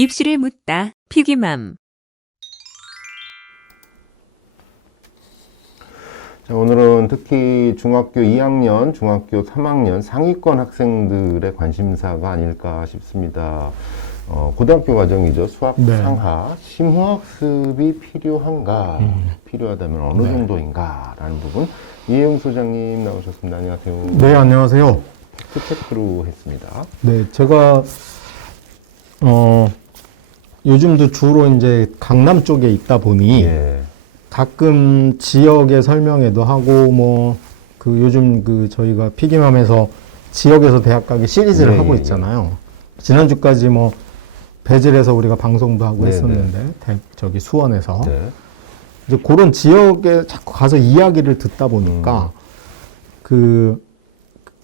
입시를 묻다. 피기맘. 자, 오늘은 특히 중학교 2학년, 중학교 3학년 상위권 학생들의 관심사가 아닐까 싶습니다. 고등학교 과정이죠. 수학 상하, 심화학습이 필요한가? 필요하다면 어느 정도인가? 라는 부분. 이혜용 소장님 나오셨습니다. 안녕하세요. 네, 안녕하세요. 팩트체크로 했습니다. 네, 제가 요즘도 주로 이제 강남 쪽에 있다 보니 예. 가끔 지역의 설명회도 하고 요즘 저희가 피기맘에서 지역에서 대학 가기 시리즈를 네, 하고 예. 있잖아요. 지난주까지 배즐에서 우리가 방송도 하고 네, 했었는데 저기 수원에서 네. 이제 그런 지역에 자꾸 가서 이야기를 듣다 보니까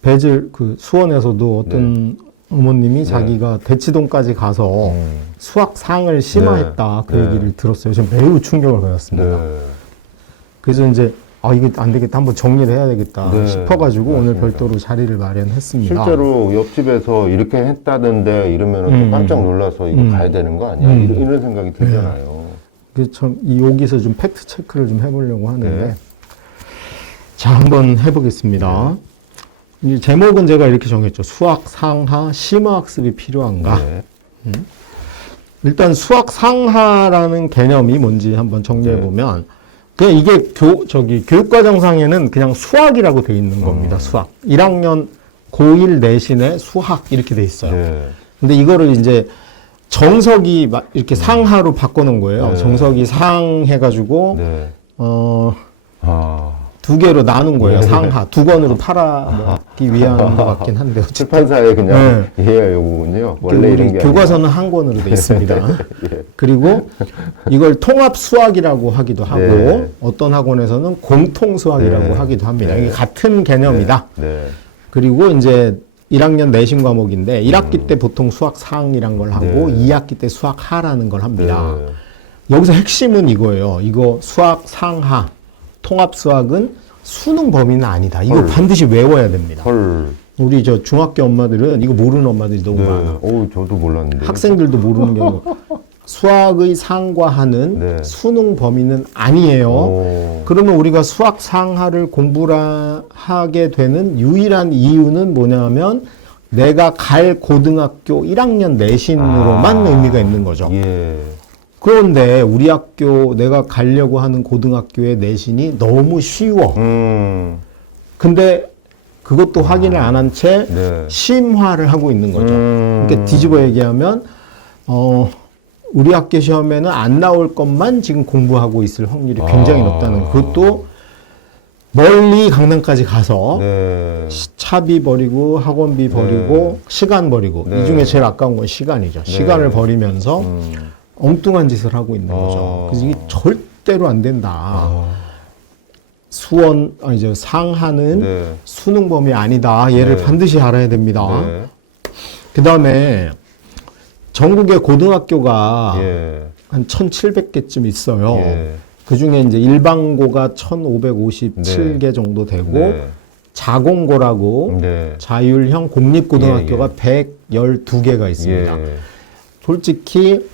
배즐 수원에서도 어떤 어머님이 자기가 대치동까지 가서 수학상을 심화했다 그 얘기를 들었어요. 저 매우 충격을 받았습니다. 네. 그래서 이제 이거 안 되겠다, 한번 정리를 해야 되겠다 싶어가지고 맞습니다. 오늘 별도로 자리를 마련했습니다. 실제로 옆집에서 이렇게 했다던데 이러면 또 깜짝 놀라서 이거 가야 되는 거 아니야? 이런 생각이 들잖아요. 그래서 참 여기서 좀 팩트 체크를 좀 해보려고 하는데, 네. 자, 한번 해보겠습니다. 이 제목은 제가 이렇게 정했죠. 수학 상하 심화학습이 필요한가? 네. 일단 수학 상하라는 개념이 뭔지 한번 정리해보면, 그냥 이게 교육과정상에는 그냥 수학이라고 돼 있는 겁니다. 수학. 1학년 고1 내신에 수학 이렇게 돼 있어요. 네. 근데 이거를 이제 정석이 이렇게 상하로 바꿔놓은 거예요. 네. 정석이 상 해가지고, 네. 두 개로 나눈 거예요. 상하. 두 권으로 팔아먹기 위한 것 같긴 한데. 출판사에 그냥 이해할 부분이요. 원래 이런 게 교과서는 한 권으로 돼 있습니다. 예. 그리고 이걸 통합 수학이라고 하기도 하고, 네. 어떤 학원에서는 공통 수학이라고 하기도 합니다. 네. 이게 같은 개념이다. 네. 그리고 이제 1학년 내신 과목인데 1학기 때 보통 수학 상이란 걸 하고 2학기 때 수학 하라는 걸 합니다. 네. 여기서 핵심은 이거예요. 이거 수학 상하, 통합 수학은 수능 범위는 아니다. 이거 반드시 외워야 됩니다. 헐. 우리 중학교 엄마들은 이거 모르는 엄마들이 너무 많아. 저도 몰랐는데. 학생들도 모르는 경우가. 수학의 상과 하는 수능 범위는 아니에요. 그러면 우리가 수학 상하를 공부를 하게 되는 유일한 이유는 뭐냐면 내가 갈 고등학교 1학년 내신으로만 의미가 있는 거죠. 예. 그런데 우리 학교 내가 가려고 하는 고등학교의 내신이 너무 쉬워. 근데 그것도 확인을 안 한 채 심화를 하고 있는 거죠. 그러니까 뒤집어 얘기하면 우리 학교 시험에는 안 나올 것만 지금 공부하고 있을 확률이 굉장히 높다는, 그것도 멀리 강남까지 가서 차비 버리고 학원비 버리고 시간 버리고 이 중에 제일 아까운 건 시간이죠. 시간을 버리면서 엉뚱한 짓을 하고 있는 거죠. 그래서 이게 절대로 안 된다. 상하는 수능 범위 아니다. 얘를 반드시 알아야 됩니다. 그 다음에 전국의 고등학교가 한 1,700개쯤 있어요. 그 중에 이제 일반고가 1,557개 정도 되고, 자공고라고 자율형 공립고등학교가 112개가 있습니다. 솔직히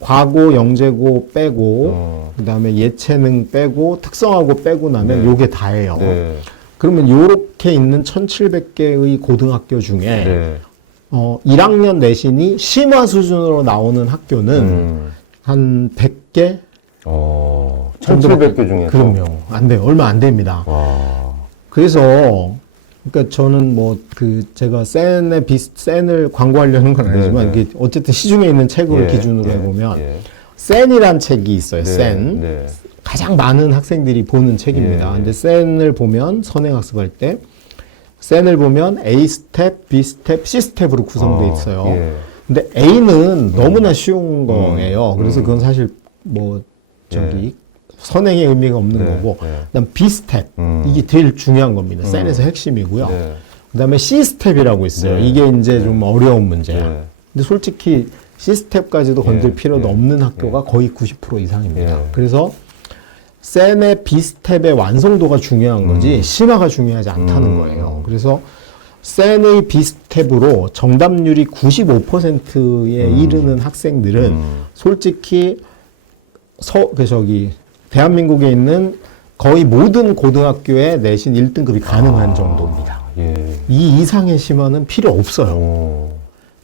과고, 영재고 빼고, 그 다음에 예체능 빼고, 특성화고 빼고 나면 요게 다예요. 그러면 요렇게 있는 1,700개의 고등학교 중에 1학년 내신이 심화 수준으로 나오는 학교는 한 100개? 1,700개 중에서? 그럼요. 안 돼요. 얼마 안 됩니다. 그래서, 그러니까 저는 제가 센을 광고하려는 건 아니지만, 이게 어쨌든 시중에 있는 책을 기준으로 해보면, 센이란 책이 있어요. 센. 가장 많은 학생들이 보는 책입니다. 근데 센을 보면, 선행학습할 때, 센을 보면 A 스텝, B 스텝, C 스텝으로 구성되어 있어요. 근데 A는 너무나 쉬운 거예요. 그래서 그건 사실 선행의 의미가 없는 거고, 그다음 B 스텝, 이게 제일 중요한 겁니다. 센에서 핵심이고요. 그다음에 C 스텝이라고 있어요. 이게 이제 좀 어려운 문제야. 근데 솔직히 C 스텝까지도 건들 필요도 없는 학교가 거의 90% 이상입니다. 그래서 센의 B 스텝의 완성도가 중요한 거지 심화가 중요하지 않다는 거예요. 그래서 센의 비스텝으로 정답률이 95%에 이르는 학생들은 솔직히 대한민국에 있는 거의 모든 고등학교에 내신 1등급이 가능한 정도입니다. 예. 이 이상의 심화는 필요 없어요.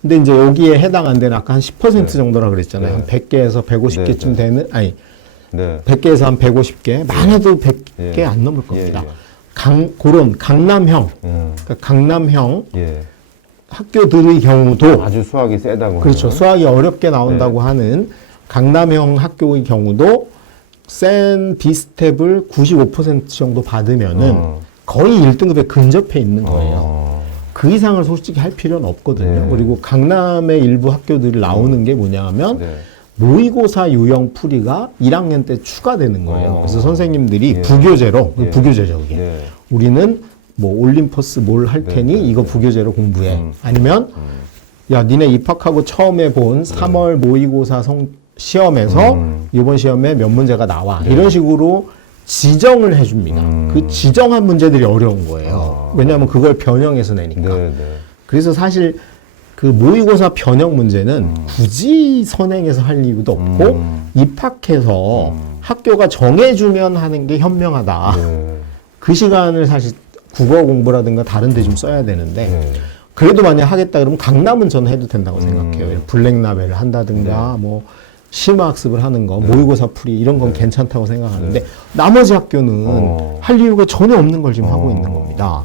근데 이제 여기에 해당 안 되는 아까 한 10% 정도라 그랬잖아요. 한 100개에서 150개쯤 되는, 아니, 100개에서 한 150개, 많아도 100개 안 넘을 겁니다. 그런 강남형, 그러니까 강남형 학교들의 경우도 아주 수학이 세다고. 그렇죠. 수학이 어렵게 나온다고 하는 강남형 학교의 경우도 센 비스텝을 95% 정도 받으면은 거의 1등급에 근접해 있는 거예요. 그 이상을 솔직히 할 필요는 없거든요. 그리고 강남의 일부 학교들이 나오는 게 뭐냐 하면 모의고사 유형 풀이가 1학년 때 추가되는 거예요. 그래서 선생님들이 부교재로, 부교재죠, 그게. 우리는 뭐 올림퍼스 뭘 할 테니 이거 부교재로 공부해. 아니면 야, 니네 입학하고 처음에 본 3월 모의고사 시험에서 이번 시험에 몇 문제가 나와. 이런 식으로 지정을 해줍니다. 그 지정한 문제들이 어려운 거예요. 왜냐하면 그걸 변형해서 내니까. 그래서 사실 그 모의고사 변형 문제는 굳이 선행해서 할 이유도 없고 입학해서 학교가 정해주면 하는 게 현명하다. 그 시간을 사실 국어 공부라든가 다른 데 좀 써야 되는데 그래도 만약 하겠다 그러면 강남은 저는 해도 된다고 생각해요. 블랙라벨을 한다든가 뭐 심화학습을 하는 거, 모의고사 풀이 이런 건 괜찮다고 생각하는데 나머지 학교는 할 이유가 전혀 없는 걸 지금 하고 있는 겁니다.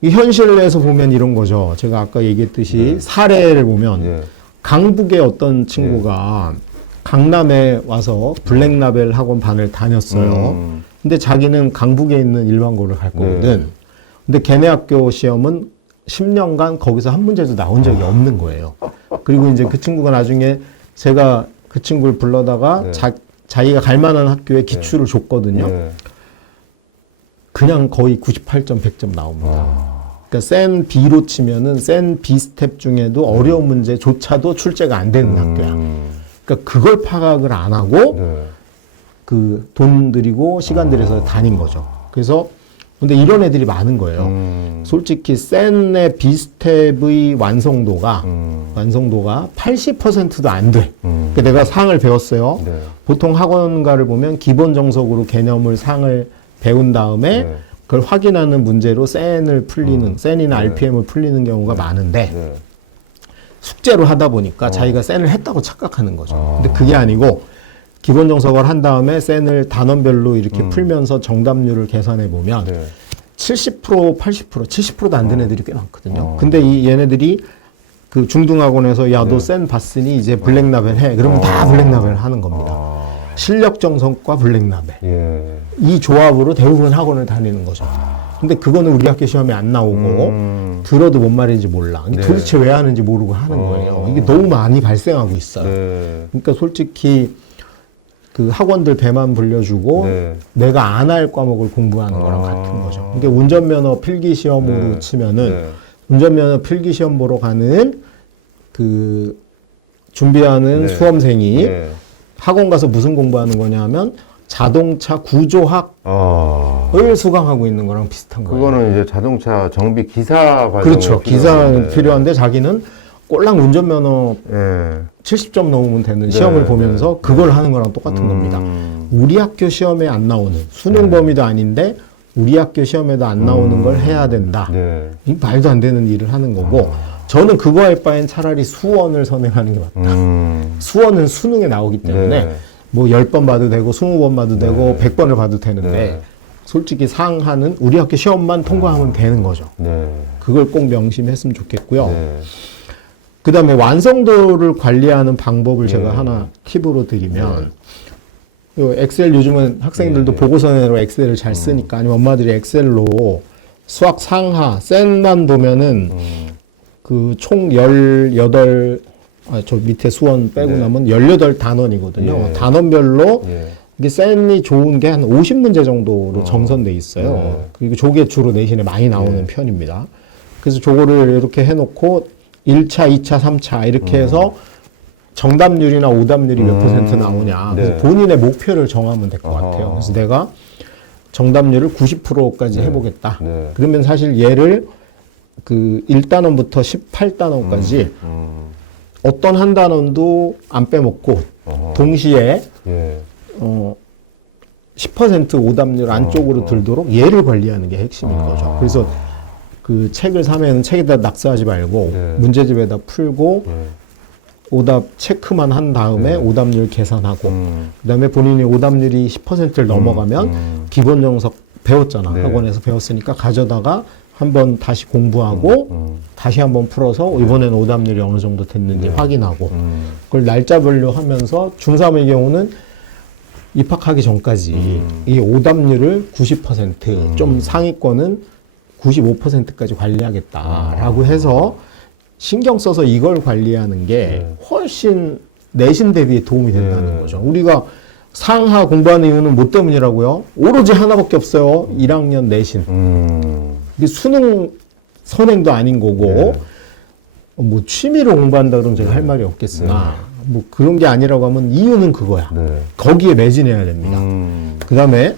이 현실에서 보면 이런 거죠. 제가 아까 얘기했듯이 사례를 보면 강북의 어떤 친구가 강남에 와서 블랙라벨 학원 반을 다녔어요. 근데 자기는 강북에 있는 일반고를 갈 거거든. 근데 걔네 학교 시험은 10년간 거기서 한 문제도 나온 적이 없는 거예요. 그리고 이제 그 친구가 나중에 제가 그 친구를 불러다가 자기가 갈 만한 학교에 기출을 줬거든요. 그냥 거의 98점, 100점 나옵니다. 그러니까 센 B로 치면은 센 B 스텝 중에도 어려운 문제조차도 출제가 안 되는 학교야. 그러니까 그걸 파악을 안 하고 그 돈 들이고 시간 들여서 다닌 거죠. 그래서 근데 이런 애들이 많은 거예요. 솔직히 센의 B 스텝의 완성도가 80%도 안 돼. 그러니까 내가 상을 배웠어요. 보통 학원가를 보면 기본 정석으로 개념을 상을 배운 다음에 그걸 확인하는 문제로 센을 풀리는, 센이나 RPM을 풀리는 경우가 많은데 숙제로 하다 보니까 자기가 센을 했다고 착각하는 거죠. 근데 그게 아니고 기본 정석을 한 다음에 센을 단원별로 이렇게 풀면서 정답률을 계산해 보면 70%, 80%, 70%도 안 되는 애들이 꽤 많거든요. 근데 이 얘네들이 그 중등학원에서 야, 너 센 봤으니 이제 블랙라벨 해. 그러면 다 블랙라벨 하는 겁니다. 실력 정석과 블랙라벨. 이 조합으로 대부분 학원을 다니는 거죠. 근데 그거는 우리 학교 시험에 안 나오고 들어도 뭔 말인지 몰라. 근데 도대체 왜 하는지 모르고 하는 거예요. 이게 너무 많이 발생하고 있어요. 그러니까 솔직히 그 학원들 배만 불려주고 내가 안 할 과목을 공부하는 거랑 같은 거죠. 그러니까 운전면허 필기시험으로 치면은 운전면허 필기시험 보러 가는 그 준비하는 수험생이 학원 가서 무슨 공부하는 거냐 하면 자동차 구조학을 수강하고 있는 거랑 비슷한 거예요. 그거는 이제 자동차 정비 기사 과정. 그렇죠. 기사는 필요한데 자기는 꼴랑 운전면허 70점 넘으면 되는 시험을 보면서 그걸 하는 거랑 똑같은 겁니다. 우리 학교 시험에 안 나오는 수능 범위도 아닌데 우리 학교 시험에도 안 나오는 걸 해야 된다. 이 말도 안 되는 일을 하는 거고 저는 그거 할 바엔 차라리 수원을 선행하는 게 맞다. 수원은 수능에 나오기 때문에 뭐 10번 봐도 되고 20번 봐도 되고 100번을 봐도 되는데 솔직히 상하는 우리 학교 시험만 통과하면 되는 거죠. 그걸 꼭 명심했으면 좋겠고요. 그 다음에 완성도를 관리하는 방법을 제가 하나 팁으로 드리면 요 엑셀 요즘은 학생들도 보고서 내로 엑셀을 잘 쓰니까 아니면 엄마들이 엑셀로 수학 상하 센만 보면은 그 총 18, 저 밑에 수원 빼고 나면 18단원이거든요. 단원별로 이게 센이 좋은 게 한 50문제 정도로 정선돼 있어요. 그리고 저게 주로 내신에 많이 나오는 편입니다. 그래서 저거를 이렇게 해놓고 1차, 2차, 3차 이렇게 해서 정답률이나 오답률이 몇 퍼센트 나오냐. 그래서 본인의 목표를 정하면 될 것 같아요. 그래서 내가 정답률을 90%까지 해보겠다. 그러면 사실 얘를 그 1단원부터 18단원까지 어떤 한 단원도 안 빼먹고 동시에 예. 10% 오답률 안쪽으로 들도록 얘를 관리하는 게 핵심인 거죠. 그래서 그 책을 사면 책에다 낙서하지 말고 네. 문제집에다 풀고 예. 오답 체크만 한 다음에 네. 오답률 계산하고 그다음에 본인이 오답률이 10%를 넘어가면 기본 정석 배웠잖아. 네. 학원에서 배웠으니까 가져다가 한번 다시 공부하고 다시 한번 풀어서 이번에는 오답률이 어느 정도 됐는지 확인하고 그걸 날짜별로 하면서 중3의 경우는 입학하기 전까지 이 오답률을 90%좀 상위권은 95%까지 관리하겠다라고 해서 신경 써서 이걸 관리하는 게 훨씬 내신 대비에 도움이 된다는 거죠. 우리가 상하 공부하는 이유는 뭐 때문이라고요? 오로지 하나밖에 없어요. 1학년 내신. 이게 수능 선행도 아닌 거고 뭐 취미로 공부한다 그러면 제가 할 말이 없겠으나 뭐 그런 게 아니라고 하면 이유는 그거야. 네. 거기에 매진해야 됩니다. 그다음에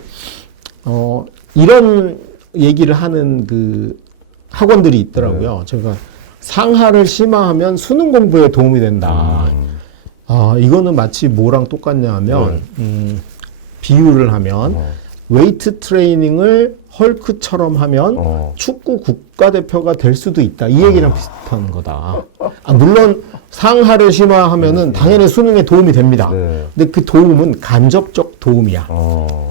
이런 얘기를 하는 그 학원들이 있더라고요. 제가 상하를 심화하면 수능 공부에 도움이 된다. 이거는 마치 뭐랑 똑같냐 하면 비유를 하면 웨이트 트레이닝을 헐크처럼 하면 축구 국가대표가 될 수도 있다. 이 얘기랑 비슷한 거다. 물론 상하를 심화하면은 당연히 수능에 도움이 됩니다. 네. 근데 그 도움은 간접적 도움이야.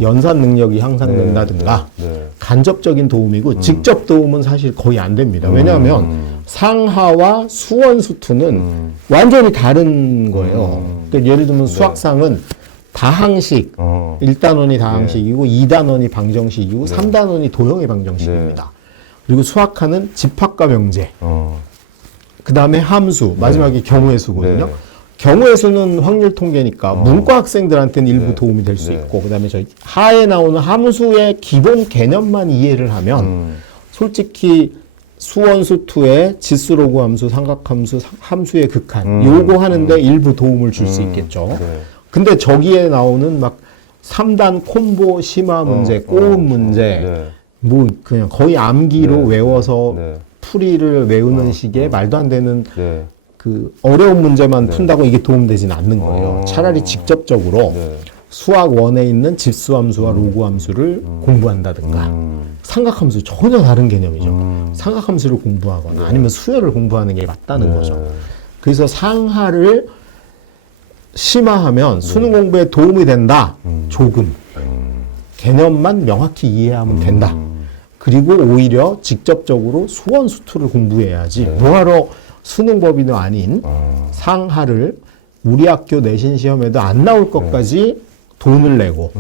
연산 능력이 향상된다든가 네. 간접적인 도움이고 직접 도움은 사실 거의 안 됩니다. 왜냐하면 상하와 수원수투는 완전히 다른 거예요. 그러니까 예를 들면 수학상은 다항식, 1단원이 다항식이고 2단원이 방정식이고 3단원이 도형의 방정식입니다. 그리고 수학하는 집합과 명제, 그 다음에 함수, 마지막에 경우의 수거든요. 경우의 수는 확률 통계니까 문과 학생들한테는 일부 도움이 될 수 있고 그 다음에 저희 하에 나오는 함수의 기본 개념만 이해를 하면 솔직히 수원수투의 지수로그 함수, 삼각함수, 함수의 극한 요거 하는데 일부 도움을 줄 수 있겠죠. 근데 저기에 나오는 막 3단 콤보 심화 문제, 꼬음 문제, 뭐 그냥 거의 암기로 외워서 풀이를 외우는 식의 말도 안 되는 그 어려운 문제만 푼다고 이게 도움되진 않는 거예요. 차라리 직접적으로 수학 원에 있는 집수함수와 로그함수를 공부한다든가 삼각함수 전혀 다른 개념이죠. 삼각함수를 공부하거나 아니면 수열을 공부하는 게 맞다는 거죠. 그래서 상하를 심화하면 수능 공부에 도움이 된다. 조금. 개념만 명확히 이해하면 된다. 그리고 오히려 직접적으로 수원수투를 공부해야지 뭐하러 수능법인도 아닌 상하를 우리 학교 내신 시험에도 안 나올 것까지 돈을 내고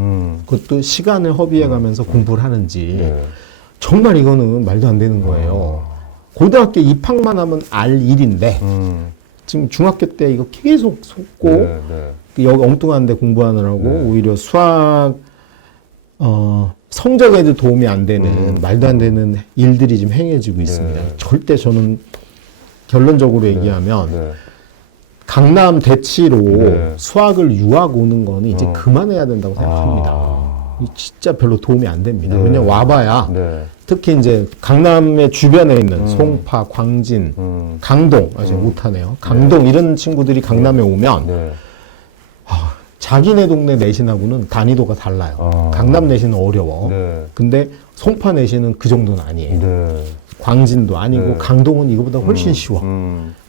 그것도 시간을 허비해가면서 공부를 하는지 정말 이거는 말도 안 되는 거예요. 고등학교 입학만 하면 R1인데 지금 중학교 때 이거 계속 속고 여기 엉뚱한 데 공부하느라고 오히려 수학 성적에도 도움이 안 되는 말도 안 되는 일들이 지금 행해지고 있습니다. 절대 저는 결론적으로 얘기하면 강남 대치로 수학을 유학 오는 거는 이제 그만해야 된다고 생각합니다. 진짜 별로 도움이 안 됩니다. 왜냐면 와봐야 특히 이제 강남의 주변에 있는 송파, 광진, 강동, 못하네요. 강동 이런 친구들이 강남에 오면 자기네 동네 내신하고는 난이도가 달라요. 강남 내신은 어려워. 근데 송파 내신은 그 정도는 아니에요. 광진도 아니고 강동은 이거보다 훨씬 쉬워.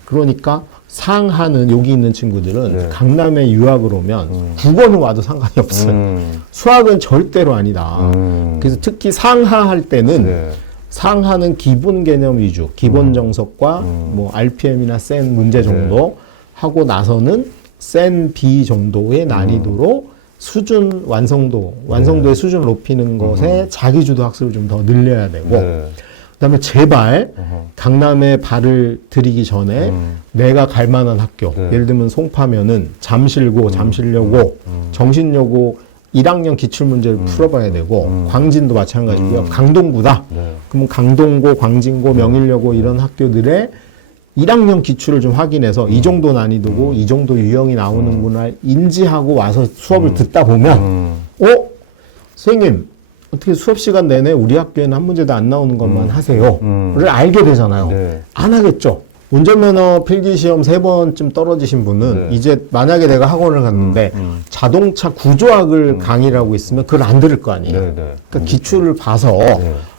그러니까 상하는 여기 있는 친구들은 강남에 유학을 오면 국어는 와도 상관이 없어요. 수학은 절대로 아니다. 그래서 특히 상하 할 때는 상하는 기본 개념 위주, 기본 정석과 뭐 RPM이나 센 문제 정도 하고 나서는 센 B 정도의 난이도로 수준 완성도의 수준을 높이는 것에 자기주도 학습을 좀 더 늘려야 되고 그다음에 제발 강남에 발을 들이기 전에 내가 갈 만한 학교 예를 들면 송파면은 잠실고 잠실여고 정신여고 1학년 기출문제를 풀어봐야 되고 광진도 마찬가지고요. 강동구다. 그러면 강동고, 광진고, 명일여고 이런 학교들의 1학년 기출을 좀 확인해서 이 정도 난이도고 이 정도 유형이 나오는구나 인지하고 와서 수업을 듣다 보면 선생님 어떻게 수업 시간 내내 우리 학교에는 한 문제도 안 나오는 것만 하세요.를 알게 되잖아요. 네. 안 하겠죠. 운전면허 필기시험 3번쯤 떨어지신 분은 네. 이제 만약에 내가 학원을 갔는데 자동차 구조학을 강의를 하고 있으면 그걸 안 들을 거 아니에요. 네, 네. 그러니까 기출을 봐서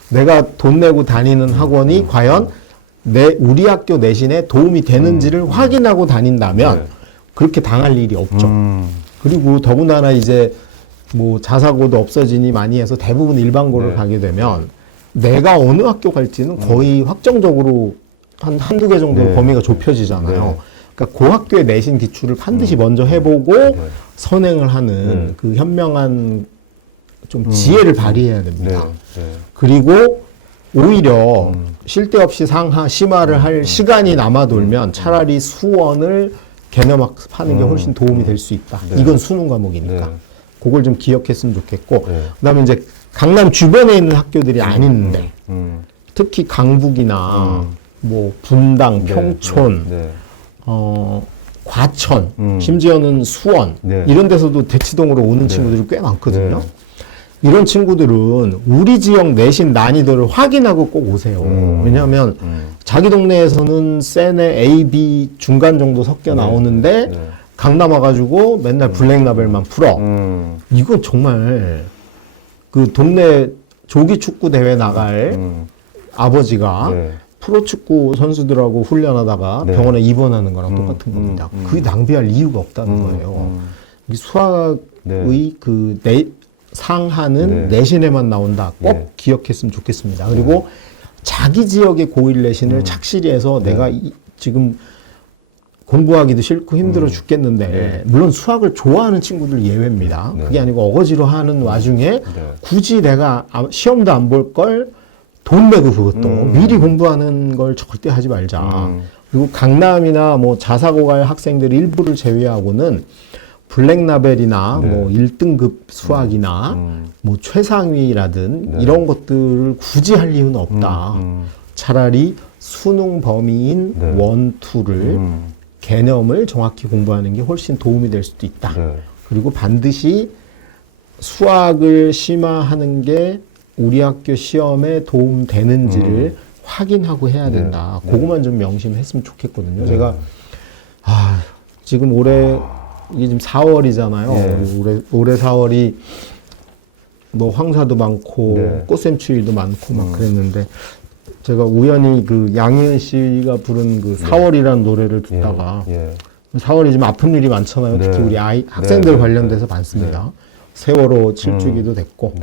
내가 돈 내고 다니는 학원이 과연 우리 학교 내신에 도움이 되는지를 확인하고 다닌다면 네. 그렇게 당할 일이 없죠. 그리고 더군다나 이제 뭐 자사고도 없어지니 많이 해서 대부분 일반고를 네. 가게 되면 내가 어느 학교 갈지는 거의 확정적으로 한두 개 정도 네. 범위가 좁혀지잖아요. 네. 그러니까 그 학교의 내신 기출을 반드시 먼저 해보고 선행을 하는 그 현명한 좀 지혜를 발휘해야 됩니다. 네. 그리고 오히려 쉴 데 없이 상하, 심화를 할 시간이 남아돌면 차라리 수원을 개념학습하는 게 훨씬 도움이 될 수 있다. 네. 이건 수능 과목이니까. 네. 그걸 좀 기억했으면 좋겠고 네. 그다음에 이제 강남 주변에 있는 학교들이 아닌데 특히 강북이나 뭐 분당, 네. 평촌, 네. 과천, 심지어는 수원 네. 이런 데서도 대치동으로 오는 친구들이 꽤 많거든요. 네. 이런 친구들은 우리 지역 내신 난이도를 확인하고 꼭 오세요. 왜냐하면 자기 동네에서는 센에 A, B 중간 정도 섞여 나오는데 네. 강남 와가지고 맨날 블랙라벨만 풀어. 이건 정말 그 동네 조기 축구 대회 나갈 아버지가 네. 프로축구 선수들하고 훈련하다가 네. 병원에 입원하는 거랑 똑같은 겁니다. 그게 낭비할 이유가 없다는 거예요. 이 수학의 네. 그 상하는 네. 내신에만 나온다. 꼭 네. 기억했으면 좋겠습니다. 그리고 자기 지역의 고1 내신을 착실히 해서 내가 지금 공부하기도 싫고 힘들어 죽겠는데 네. 물론 수학을 좋아하는 친구들 예외입니다. 네. 그게 아니고 어거지로 하는 와중에 네. 굳이 내가 시험도 안 볼 걸 돈 내고 그것도 미리 공부하는 걸 절대 하지 말자. 그리고 강남이나 뭐 자사고 갈 학생들 일부를 제외하고는 블랙라벨이나 네. 뭐 1등급 수학이나 뭐 최상위라든 네. 이런 것들을 굳이 할 이유는 없다. 차라리 수능 범위인 네. 원, 투를 개념을 정확히 공부하는 게 훨씬 도움이 될 수도 있다. 네. 그리고 반드시 수학을 심화하는 게 우리 학교 시험에 도움되는지를 확인하고 해야 된다. 그것만 좀 명심했으면 좋겠거든요. 제가 지금 올해 이게 지금 4월이잖아요. 네. 올해 4월이 뭐 황사도 많고 네. 꽃샘추위도 많고 막 그랬는데 제가 우연히 그 양희은 씨가 부른 그 4월이라는 노래를 듣다가 4월이 좀 아픈 일이 많잖아요. 특히 네. 우리 학생들 네. 관련돼서 많습니다. 세월호 7주기도 됐고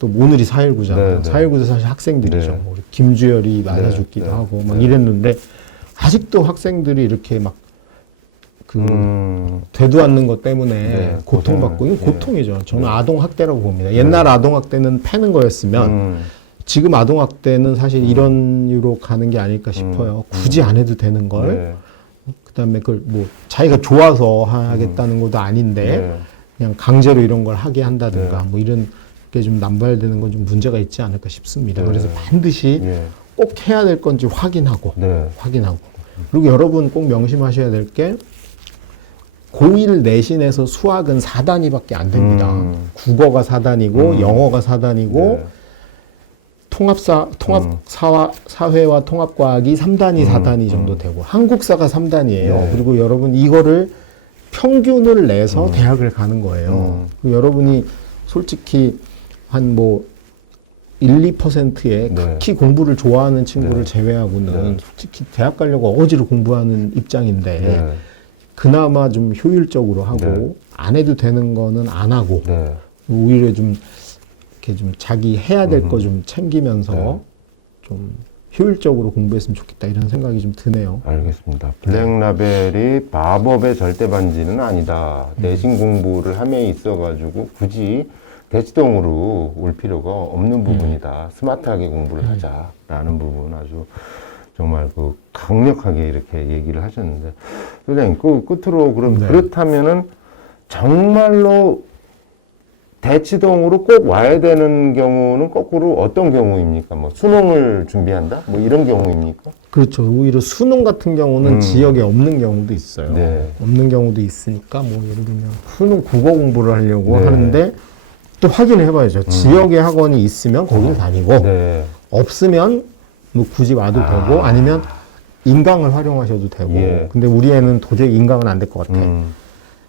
또 오늘이 4.19잖아요. 4.19도 사실 학생들이죠. 네. 우리 김주열이 맞아 죽기도 네. 하고 막 이랬는데 아직도 학생들이 이렇게 막 되도 않는 것 때문에 고통받고 이건 고통이죠. 저는 아동학대라고 봅니다. 옛날 아동학대는 패는 거였으면 지금 아동학대는 사실 이런 이유로 가는 게 아닐까 싶어요. 굳이 안 해도 되는 걸 그다음에 그걸 뭐 자기가 좋아서 하겠다는 것도 아닌데 그냥 강제로 이런 걸 하게 한다든가 뭐 이런 게 좀 남발되는 건 좀 문제가 있지 않을까 싶습니다. 그래서 반드시 꼭 해야 될 건지 확인하고 그리고 여러분 꼭 명심하셔야 될 게 고1 내신에서 수학은 4단위밖에 안 됩니다. 국어가 4단위고 영어가 4단위고 사회와 통합과학이 3단위, 4단위 정도 되고 한국사가 3단위예요. 그리고 여러분 이거를 평균을 내서 대학을 가는 거예요. 그리고 여러분이 솔직히 한 뭐 1, 2%의 극히 공부를 좋아하는 친구를 제외하고는 솔직히 대학 가려고 어거지로 공부하는 입장인데 그나마 좀 효율적으로 하고 안 해도 되는 거는 안 하고 오히려 좀 이렇게 좀 자기 해야 될 거 좀 챙기면서 좀 효율적으로 공부했으면 좋겠다 이런 생각이 좀 드네요. 알겠습니다. 블랙라벨이 마법의 절대 반지는 아니다. 내신 공부를 함에 있어가지고 굳이 대치동으로 올 필요가 없는 부분이다. 스마트하게 공부를 하자라는 부분 아주 정말 그 강력하게 이렇게 얘기를 하셨는데 선생님 그 끝으로 그럼 그렇다면은 정말로 대치동으로 꼭 와야 되는 경우는 거꾸로 어떤 경우입니까? 뭐 수능을 준비한다? 뭐 이런 경우입니까? 그렇죠. 오히려 수능 같은 경우는 지역에 없는 경우도 있어요. 없는 경우도 있으니까 뭐 예를 들면 수능 국어 공부를 하려고 하는데 또 확인을 해봐야죠. 지역에 학원이 있으면 거기를 다니고 네. 없으면 뭐 굳이 와도 되고 아니면 인강을 활용하셔도 되고. 예. 근데 우리 애는 도저히 인강은 안 될 것 같아.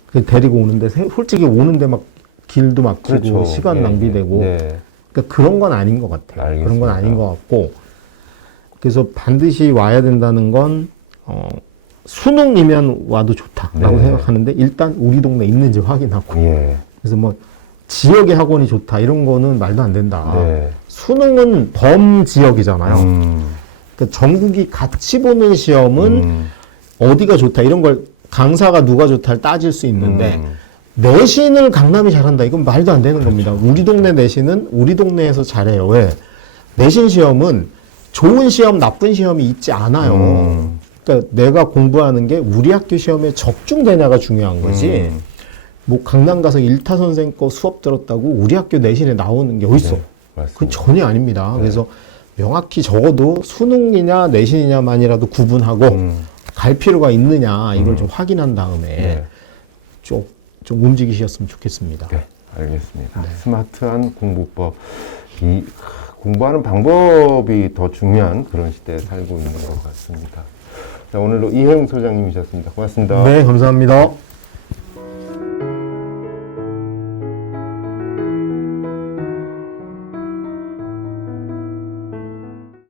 그래서 데리고 오는데 솔직히 오는데 막 길도 막히고 그렇죠. 시간 예, 낭비되고 네. 그러니까 그런 건 아닌 것 같아요. 알겠습니다. 그런 건 아닌 것 같고 그래서 반드시 와야 된다는 건 수능이면 와도 좋다라고 네. 생각하는데 일단 우리 동네 있는지 확인하고 예. 그래서 뭐 지역의 학원이 좋다 이런 거는 말도 안 된다. 네. 수능은 범 지역이잖아요. 음. 그러니까 전국이 같이 보는 시험은 어디가 좋다 이런 걸 강사가 누가 좋다를 따질 수 있는데 내신을 강남이 잘한다 이건 말도 안 되는 겁니다. 우리 동네 내신은 우리 동네에서 잘해요. 왜? 내신 시험은 좋은 시험, 나쁜 시험이 있지 않아요. 그러니까 내가 공부하는 게 우리 학교 시험에 적중되냐가 중요한 거지. 뭐 강남 가서 일타 선생 거 수업 들었다고 우리 학교 내신에 나오는 게 어딨어? 네, 맞습니다. 그건 전혀 아닙니다. 그래서 명확히 적어도 수능이냐 내신이냐만이라도 구분하고 갈 필요가 있느냐 이걸 좀 확인한 다음에 네. 좀 움직이셨으면 좋겠습니다. 네, 알겠습니다. 스마트한 공부법. 이 공부하는 방법이 더 중요한 그런 시대에 살고 있는 것 같습니다. 자, 오늘도 이혜영 소장님이셨습니다. 고맙습니다. 네, 감사합니다.